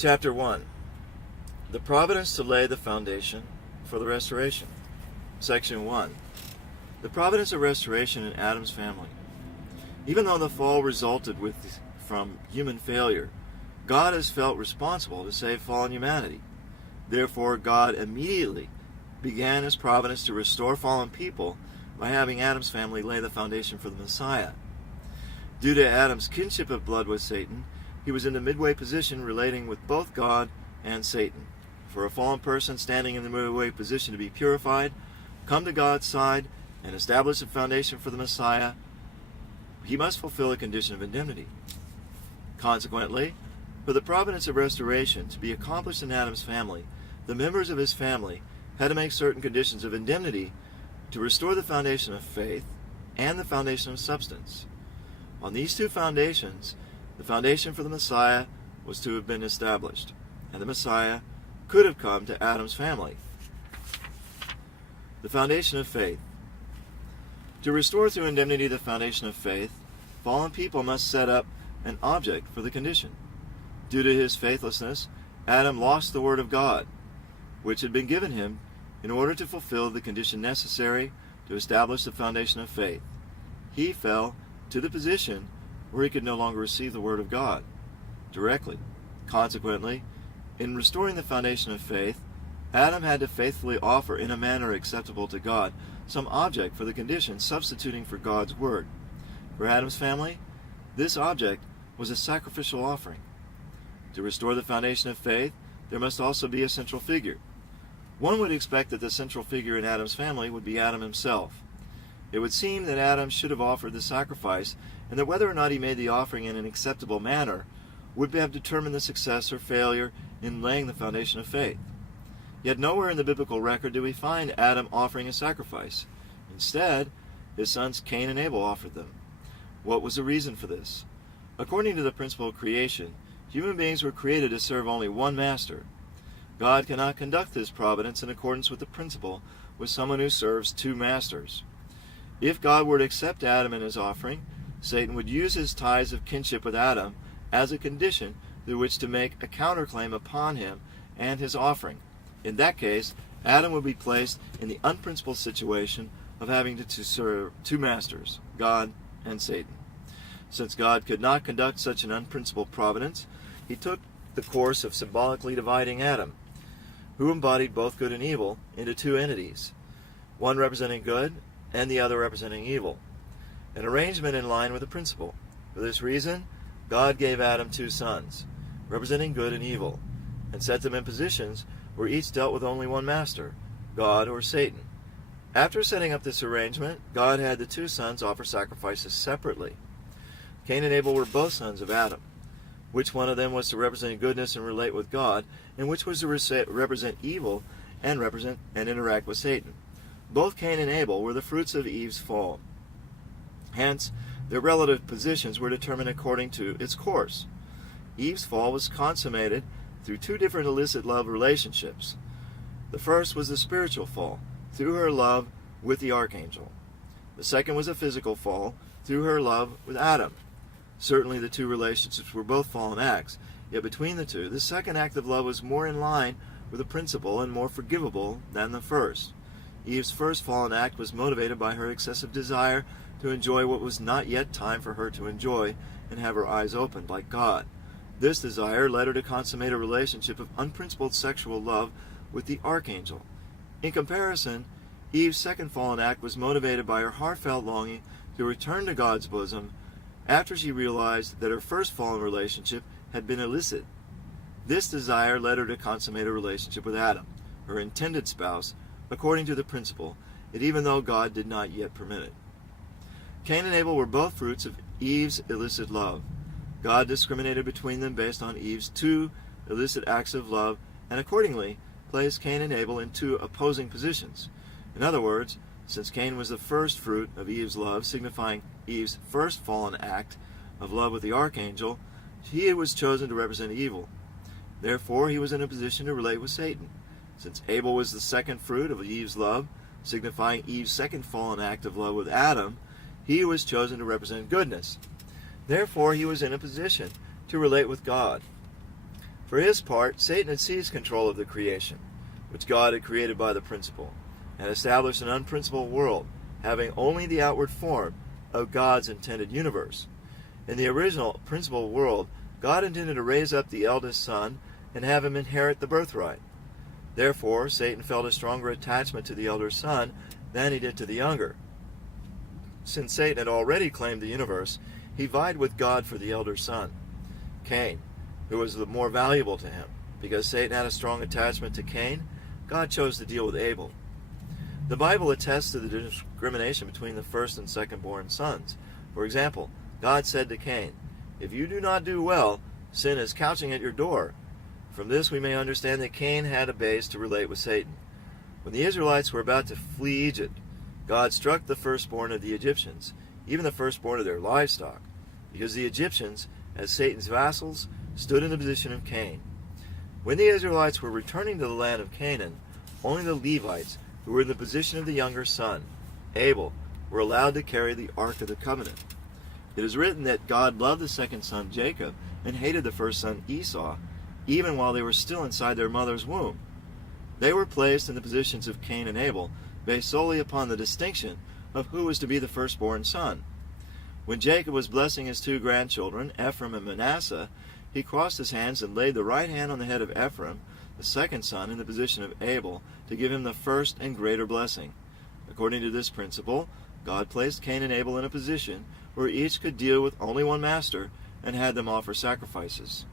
Chapter 1. The Providence to lay the foundation for the restoration. Section 1. The providence of restoration in Adam's family. Even though the fall resulted from human failure, God has felt responsible to save fallen humanity. Therefore, God immediately began his providence to restore fallen people by having Adam's family lay the foundation for the Messiah. Due to Adam's kinship of blood with Satan, he was in the midway position relating with both God and Satan. For a fallen person standing in the midway position to be purified, come to God's side, and establish a foundation for the Messiah, he must fulfill a condition of indemnity. Consequently, for the providence of restoration to be accomplished in Adam's family, the members of his family had to make certain conditions of indemnity to restore the foundation of faith and the foundation of substance. On these two foundations, the foundation for the Messiah was to have been established, and the Messiah could have come to Adam's family. The foundation of faith. To restore through indemnity the foundation of faith, fallen people must set up an object for the condition. Due to his faithlessness, Adam lost the word of God, which had been given him in order to fulfill the condition necessary to establish the foundation of faith. He fell to the position where he could no longer receive the word of God directly. Consequently, in restoring the foundation of faith, Adam had to faithfully offer in a manner acceptable to God some object for the condition, substituting for God's word. For Adam's family, this object was a sacrificial offering. To restore the foundation of faith, there must also be a central figure. One would expect that the central figure in Adam's family would be Adam himself. It would seem that Adam should have offered the sacrifice, and that whether or not he made the offering in an acceptable manner would have determined the success or failure in laying the foundation of faith. Yet nowhere in the biblical record do we find Adam offering a sacrifice. Instead, his sons Cain and Abel offered them. What was the reason for this? According to the principle of creation, human beings were created to serve only one master. God cannot conduct his providence in accordance with the principle with someone who serves two masters. If God were to accept Adam in his offering, Satan would use his ties of kinship with Adam as a condition through which to make a counterclaim upon him and his offering. In that case, Adam would be placed in the unprincipled situation of having to serve two masters, God and Satan. Since God could not conduct such an unprincipled providence, he took the course of symbolically dividing Adam, who embodied both good and evil, into two entities, one representing good and the other representing evil, an arrangement in line with the principle. For this reason, God gave Adam two sons, representing good and evil, and set them in positions where each dealt with only one master, God or Satan. After setting up this arrangement, God had the two sons offer sacrifices separately. Cain and Abel were both sons of Adam. Which one of them was to represent goodness and relate with God, and which was to represent evil and interact with Satan? Both Cain and Abel were the fruits of Eve's fall. Hence, their relative positions were determined according to its course. Eve's fall was consummated through two different illicit love relationships. The first was the spiritual fall, through her love with the archangel. The second was a physical fall, through her love with Adam. Certainly the two relationships were both fallen acts, yet between the two, the second act of love was more in line with the principle and more forgivable than the first. Eve's first fallen act was motivated by her excessive desire to enjoy what was not yet time for her to enjoy and have her eyes opened like God. This desire led her to consummate a relationship of unprincipled sexual love with the archangel. In comparison, Eve's second fallen act was motivated by her heartfelt longing to return to God's bosom after she realized that her first fallen relationship had been illicit. This desire led her to consummate a relationship with Adam, her intended spouse, according to the principle that even though God did not yet permit it. Cain and Abel were both fruits of Eve's illicit love. God discriminated between them based on Eve's two illicit acts of love, and accordingly placed Cain and Abel in two opposing positions. In other words, since Cain was the first fruit of Eve's love, signifying Eve's first fallen act of love with the archangel, he was chosen to represent evil. Therefore, he was in a position to relate with Satan. Since Abel was the second fruit of Eve's love, signifying Eve's second fallen act of love with Adam, he was chosen to represent goodness. Therefore, he was in a position to relate with God. For his part, Satan had seized control of the creation, which God had created by the principle, and established an unprincipled world, having only the outward form of God's intended universe. In the original principled world, God intended to raise up the eldest son and have him inherit the birthright. Therefore, Satan felt a stronger attachment to the elder son than he did to the younger. Since Satan had already claimed the universe, he vied with God for the elder son, Cain, who was the more valuable to him. Because Satan had a strong attachment to Cain, God chose to deal with Abel. The Bible attests to the discrimination between the first and second-born sons. For example, God said to Cain, "If you do not do well, sin is couching at your door." From this we may understand that Cain had a base to relate with Satan. When the Israelites were about to flee Egypt, God struck the firstborn of the Egyptians, even the firstborn of their livestock, because the Egyptians, as Satan's vassals, stood in the position of Cain. When the Israelites were returning to the land of Canaan, only the Levites, who were in the position of the younger son, Abel, were allowed to carry the Ark of the Covenant. It is written that God loved the second son, Jacob, and hated the first son, Esau, even while they were still inside their mother's womb. They were placed in the positions of Cain and Abel, based solely upon the distinction of who was to be the firstborn son. When Jacob was blessing his two grandchildren, Ephraim and Manasseh, he crossed his hands and laid the right hand on the head of Ephraim, the second son, in the position of Abel, to give him the first and greater blessing. According to this principle, God placed Cain and Abel in a position where each could deal with only one master and had them offer sacrifices.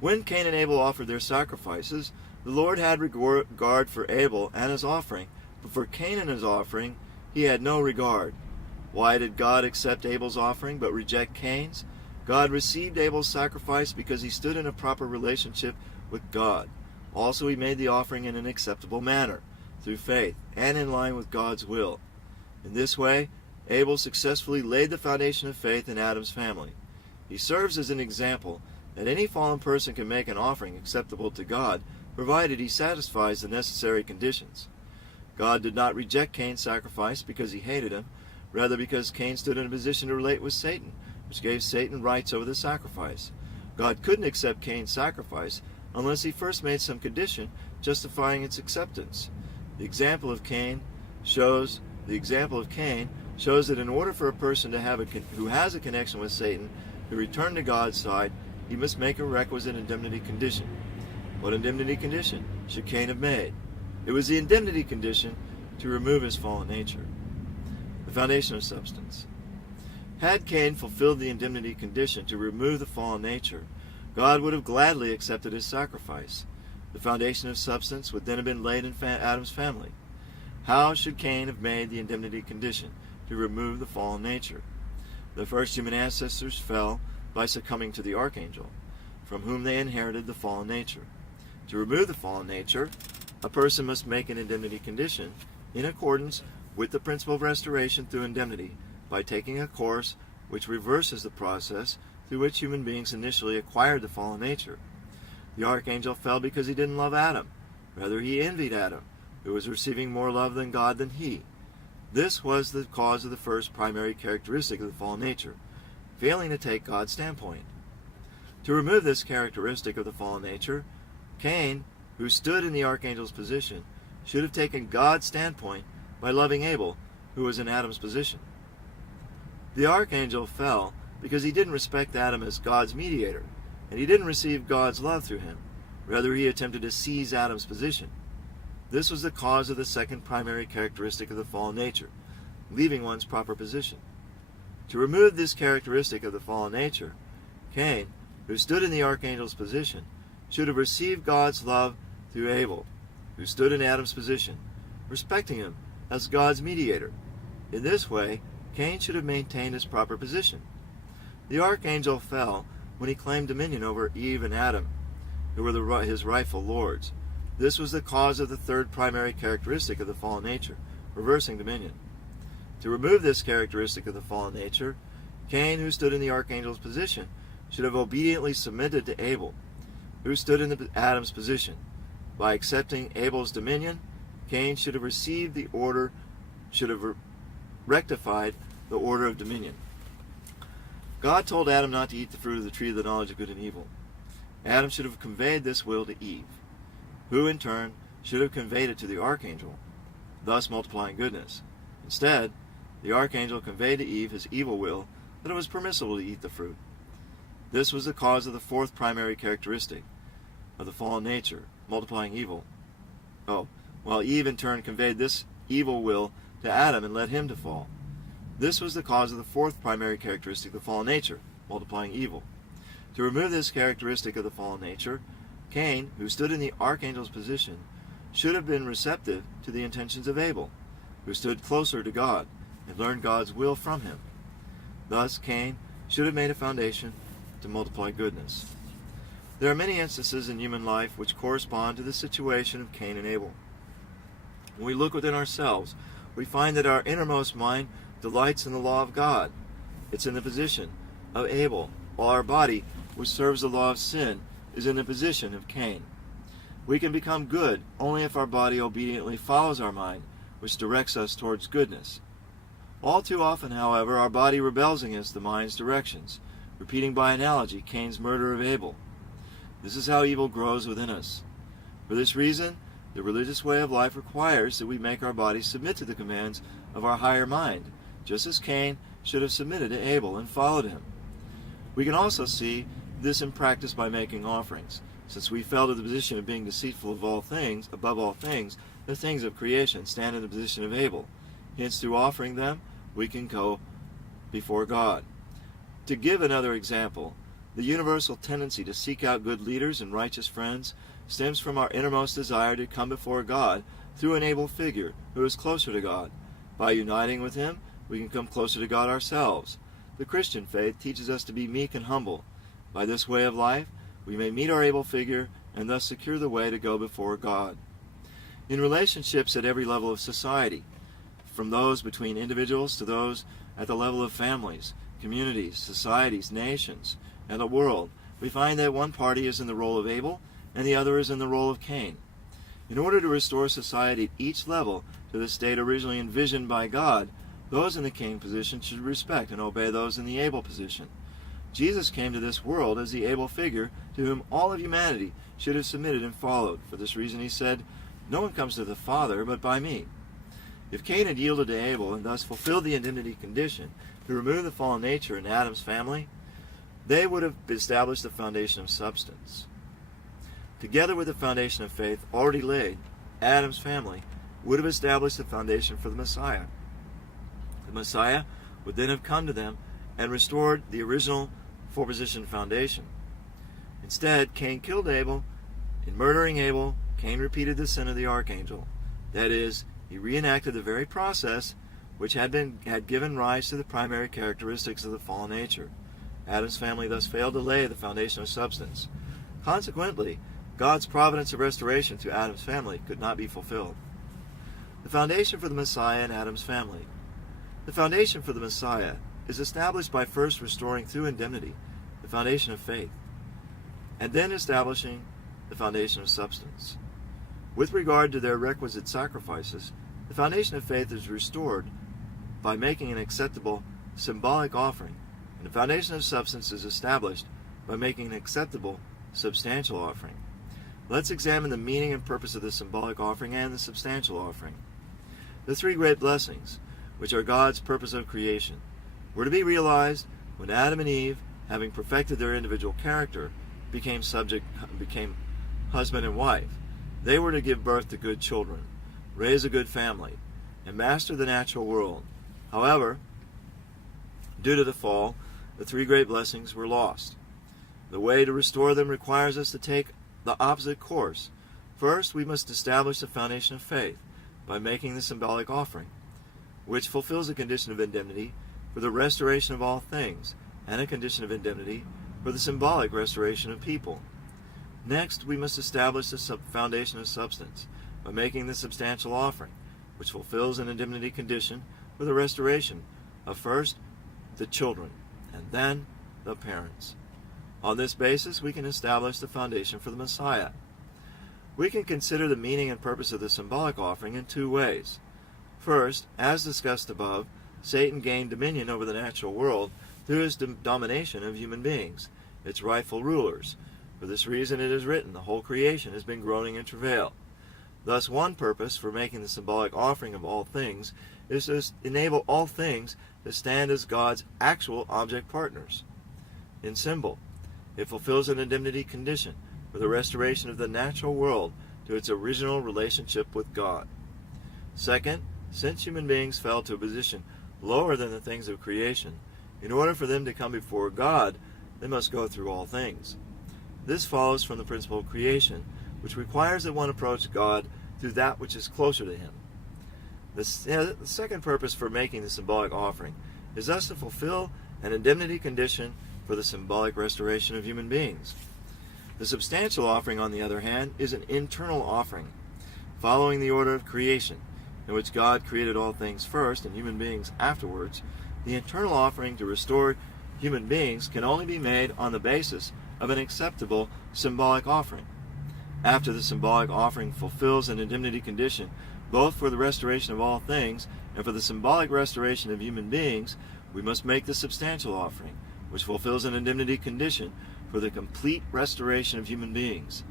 When Cain and Abel offered their sacrifices, the Lord had regard for Abel and his offering, but for Cain and his offering he had no regard. Why did God accept Abel's offering but reject Cain's? God received Abel's sacrifice because he stood in a proper relationship with God. Also, he made the offering in an acceptable manner, through faith, and in line with God's will. In this way, Abel successfully laid the foundation of faith in Adam's family. He serves as an example that any fallen person can make an offering acceptable to God, provided he satisfies the necessary conditions. God did not reject Cain's sacrifice because he hated him, rather because Cain stood in a position to relate with Satan, which gave Satan rights over the sacrifice. God couldn't accept Cain's sacrifice unless he first made some condition justifying its acceptance. The example of Cain shows that in order for a person to have who has a connection with Satan to return to God's side, he must make a requisite indemnity condition. What indemnity condition should Cain have made? It was the indemnity condition to remove his fallen nature. The foundation of substance. Had Cain fulfilled the indemnity condition to remove the fallen nature, God would have gladly accepted his sacrifice. The foundation of substance would then have been laid in Adam's family. How should Cain have made the indemnity condition to remove the fallen nature? The first human ancestors fell by succumbing to the archangel, from whom they inherited the fallen nature. To remove the fallen nature, a person must make an indemnity condition in accordance with the principle of restoration through indemnity, by taking a course which reverses the process through which human beings initially acquired the fallen nature. The archangel fell because he didn't love Adam. Rather, he envied Adam, who was receiving more love than God than he. This was the cause of the first primary characteristic of the fallen nature, failing to take God's standpoint. To remove this characteristic of the fallen nature, Cain, who stood in the archangel's position, should have taken God's standpoint by loving Abel, who was in Adam's position. The archangel fell because he didn't respect Adam as God's mediator, and he didn't receive God's love through him. Rather, he attempted to seize Adam's position. This was the cause of the second primary characteristic of the fallen nature, leaving one's proper position. To remove this characteristic of the fallen nature, Cain, who stood in the archangel's position, should have received God's love through Abel, who stood in Adam's position, respecting him as God's mediator. In this way, Cain should have maintained his proper position. The archangel fell when he claimed dominion over Eve and Adam, who were his rightful lords. This was the cause of the third primary characteristic of the fallen nature, reversing dominion. To remove this characteristic of the fallen nature, Cain, who stood in the archangel's position, should have obediently submitted to Abel, who stood in Adam's position. By accepting Abel's dominion, Cain should have rectified the order of dominion. God told Adam not to eat the fruit of the tree of the knowledge of good and evil. Adam should have conveyed this will to Eve, who in turn should have conveyed it to the archangel, thus multiplying goodness. Instead, the archangel conveyed to Eve his evil will that it was permissible to eat the fruit. This was the cause of the fourth primary characteristic of the fallen nature, multiplying evil. While Eve in turn conveyed this evil will to Adam and led him to fall. This was the cause of the fourth primary characteristic of the fallen nature, multiplying evil. To remove this characteristic of the fallen nature, Cain, who stood in the archangel's position, should have been receptive to the intentions of Abel, who stood closer to God and learned God's will from him. Thus, Cain should have made a foundation to multiply goodness. There are many instances in human life which correspond to the situation of Cain and Abel. When we look within ourselves, we find that our innermost mind delights in the law of God. It's in the position of Abel, while our body, which serves the law of sin, is in the position of Cain. We can become good only if our body obediently follows our mind, which directs us towards goodness. All too often, however, our body rebels against the mind's directions, repeating by analogy Cain's murder of Abel. This is how evil grows within us. For this reason, the religious way of life requires that we make our bodies submit to the commands of our higher mind, just as Cain should have submitted to Abel and followed him. We can also see this in practice by making offerings. Since we fell to the position of being deceitful of all things, above all things, the things of creation stand in the position of Abel. Hence, through offering them, we can go before God. To give another example, the universal tendency to seek out good leaders and righteous friends stems from our innermost desire to come before God through an able figure who is closer to God. By uniting with him, we can come closer to God ourselves. The Christian faith teaches us to be meek and humble. By this way of life, we may meet our able figure and thus secure the way to go before God. In relationships at every level of society, from those between individuals to those at the level of families, communities, societies, nations, and the world, we find that one party is in the role of Abel and the other is in the role of Cain. In order to restore society at each level to the state originally envisioned by God, those in the Cain position should respect and obey those in the Abel position. Jesus came to this world as the able figure to whom all of humanity should have submitted and followed. For this reason he said, "No one comes to the Father but by me." If Cain had yielded to Abel and thus fulfilled the indemnity condition to remove the fallen nature in Adam's family, they would have established the foundation of substance. Together with the foundation of faith already laid, Adam's family would have established the foundation for the Messiah. The Messiah would then have come to them and restored the original four-position foundation. Instead, Cain killed Abel. In murdering Abel, Cain repeated the sin of the archangel. That is, he reenacted the very process which had given rise to the primary characteristics of the fallen nature. Adam's family thus failed to lay the foundation of substance. Consequently, God's providence of restoration to Adam's family could not be fulfilled. The foundation for the Messiah in Adam's family. The foundation for the Messiah is established by first restoring through indemnity the foundation of faith, and then establishing the foundation of substance. With regard to their requisite sacrifices, the foundation of faith is restored by making an acceptable symbolic offering, and the foundation of substance is established by making an acceptable substantial offering. Let's examine the meaning and purpose of the symbolic offering and the substantial offering. The three great blessings, which are God's purpose of creation, were to be realized when Adam and Eve, having perfected their individual character, became husband and wife. They were to give birth to good children, raise a good family, and master the natural world. However, due to the fall, the three great blessings were lost. The way to restore them requires us to take the opposite course. First, we must establish the foundation of faith by making the symbolic offering, which fulfills a condition of indemnity for the restoration of all things, and a condition of indemnity for the symbolic restoration of people. Next, we must establish the foundation of substance by making the substantial offering, which fulfills an indemnity condition for the restoration of first the children, and then the parents. On this basis, we can establish the foundation for the Messiah. We can consider the meaning and purpose of the symbolic offering in two ways. First, as discussed above, Satan gained dominion over the natural world through his domination of human beings, its rightful rulers. For this reason it is written, the whole creation has been groaning in travail. Thus one purpose for making the symbolic offering of all things is to enable all things to stand as God's actual object partners. In symbol, it fulfills an indemnity condition for the restoration of the natural world to its original relationship with God. Second, since human beings fell to a position lower than the things of creation, in order for them to come before God, they must go through all things. This follows from the principle of creation, which requires that one approach God through that which is closer to him. The second purpose for making the symbolic offering is thus to fulfill an indemnity condition for the symbolic restoration of human beings. The substantial offering, on the other hand, is an internal offering, following the order of creation, in which God created all things first and human beings afterwards. The internal offering to restore human beings can only be made on the basis of an acceptable symbolic offering. After the symbolic offering fulfills an indemnity condition both for the restoration of all things and for the symbolic restoration of human beings, we must make the substantial offering, which fulfills an indemnity condition for the complete restoration of human beings.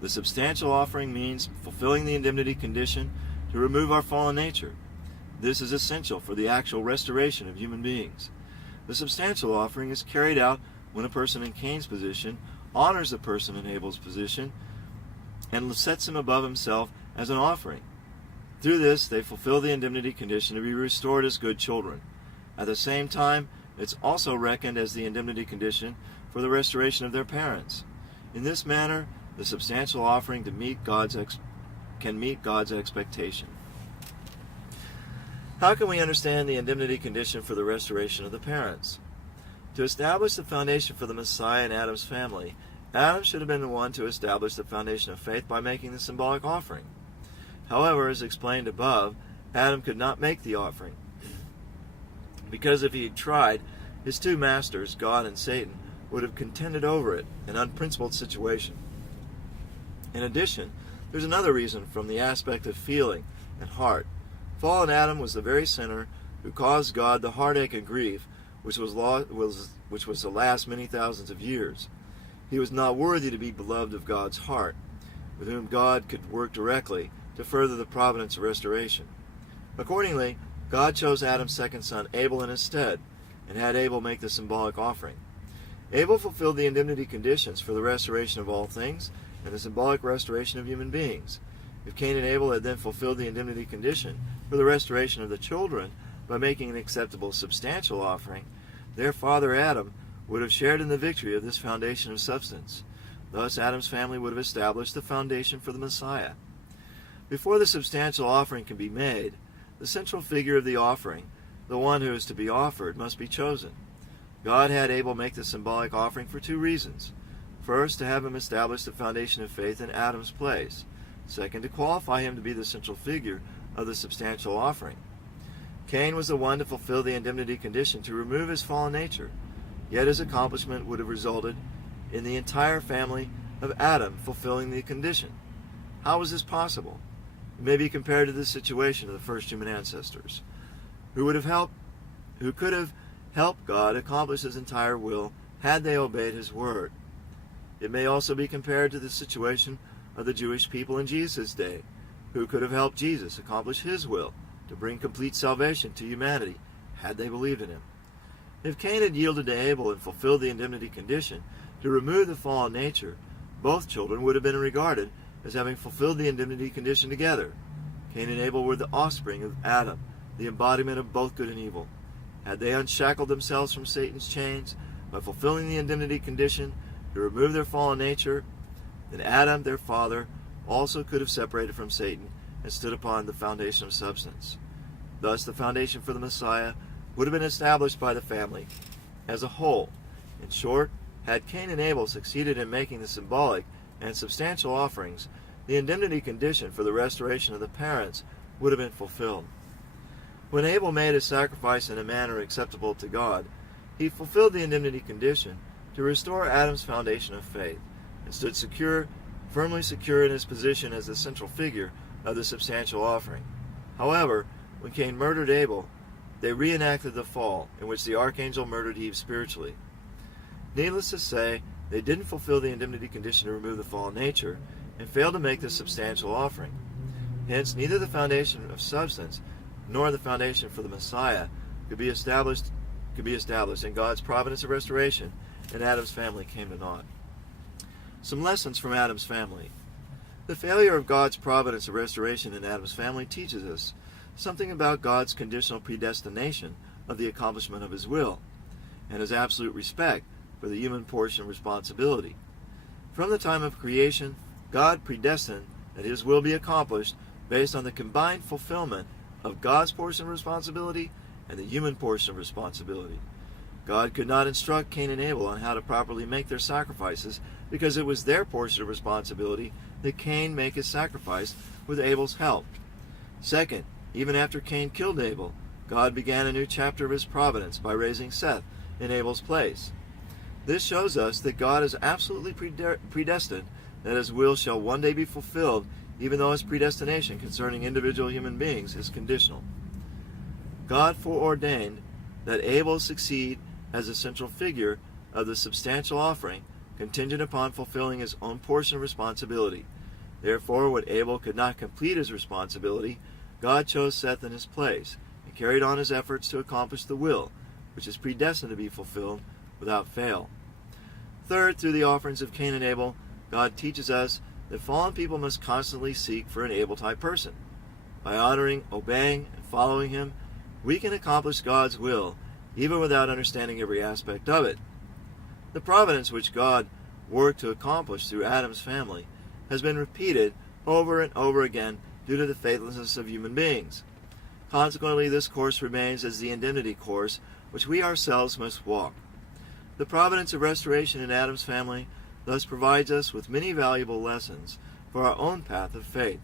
The substantial offering means fulfilling the indemnity condition to remove our fallen nature. This is essential for the actual restoration of human beings. The substantial offering is carried out when a person in Cain's position honors a person in Abel's position and sets him above himself as an offering. Through this, they fulfill the indemnity condition to be restored as good children. At the same time, it's also reckoned as the indemnity condition for the restoration of their parents. In this manner, the substantial offering can meet God's expectation. How can we understand the indemnity condition for the restoration of the parents? To establish the foundation for the Messiah in Adam's family, Adam should have been the one to establish the foundation of faith by making the symbolic offering. However, as explained above, Adam could not make the offering, because if he had tried, his two masters, God and Satan, would have contended over it, an unprincipled situation. In addition, there's another reason from the aspect of feeling and heart. Fallen Adam was the very sinner who caused God the heartache and grief which was to last many thousands of years. He was not worthy to be beloved of God's heart, with whom God could work directly to further the providence of restoration. Accordingly, God chose Adam's second son, Abel, in his stead, and had Abel make the symbolic offering. Abel fulfilled the indemnity conditions for the restoration of all things and the symbolic restoration of human beings. If Cain and Abel had then fulfilled the indemnity condition for the restoration of the children by making an acceptable substantial offering, their father Adam would have shared in the victory of this foundation of substance. Thus Adam's family would have established the foundation for the Messiah. Before the substantial offering can be made, the central figure of the offering, the one who is to be offered, must be chosen. God had Abel make the symbolic offering for two reasons. First, to have him establish the foundation of faith in Adam's place. Second, to qualify him to be the central figure of the substantial offering. Cain was the one to fulfill the indemnity condition to remove his fallen nature, yet his accomplishment would have resulted in the entire family of Adam fulfilling the condition. How was this possible? It may be compared to the situation of the first human ancestors, who could have helped God accomplish his entire will had they obeyed his word. It may also be compared to the situation of the Jewish people in Jesus' day, who could have helped Jesus accomplish his will to bring complete salvation to humanity had they believed in him. If Cain had yielded to Abel and fulfilled the indemnity condition to remove the fallen nature, both children would have been regarded as having fulfilled the indemnity condition together. Cain and Abel were the offspring of Adam, the embodiment of both good and evil. Had they unshackled themselves from Satan's chains by fulfilling the indemnity condition to remove their fallen nature, then Adam, their father, also could have separated from Satan and stood upon the foundation of substance. Thus the foundation for the Messiah would have been established by the family as a whole. In short, had Cain and Abel succeeded in making the symbolic and substantial offerings, the indemnity condition for the restoration of the parents would have been fulfilled. When Abel made his sacrifice in a manner acceptable to God, he fulfilled the indemnity condition to restore Adam's foundation of faith, and stood firmly secure in his position as the central figure of the substantial offering. However, when Cain murdered Abel, they reenacted the fall, in which the archangel murdered Eve spiritually. Needless to say, they didn't fulfill the indemnity condition to remove the fallen nature, and failed to make this substantial offering. Hence, neither the foundation of substance nor the foundation for the Messiah could be established, and God's providence of restoration in Adam's family came to naught. Some lessons from Adam's family. The failure of God's providence of restoration in Adam's family teaches us something about God's conditional predestination of the accomplishment of his will, and his absolute respect for the human portion of responsibility. From the time of creation, God predestined that his will be accomplished based on the combined fulfillment of God's portion of responsibility and the human portion of responsibility. God could not instruct Cain and Abel on how to properly make their sacrifices because it was their portion of responsibility that Cain make his sacrifice with Abel's help. Second, even after Cain killed Abel, God began a new chapter of his providence by raising Seth in Abel's place. This shows us that God is absolutely predestined that his will shall one day be fulfilled, even though his predestination concerning individual human beings is conditional. God foreordained that Abel succeed as a central figure of the substantial offering, contingent upon fulfilling his own portion of responsibility. Therefore, when Abel could not complete his responsibility, God chose Seth in his place, and carried on his efforts to accomplish the will, which is predestined to be fulfilled without fail. Third, through the offerings of Cain and Abel, God teaches us that fallen people must constantly seek for an Abel-type person. By honoring, obeying, and following him, we can accomplish God's will, even without understanding every aspect of it. The providence which God worked to accomplish through Adam's family has been repeated over and over again due to the faithlessness of human beings. Consequently, this course remains as the indemnity course which we ourselves must walk. The providence of restoration in Adam's family thus provides us with many valuable lessons for our own path of faith.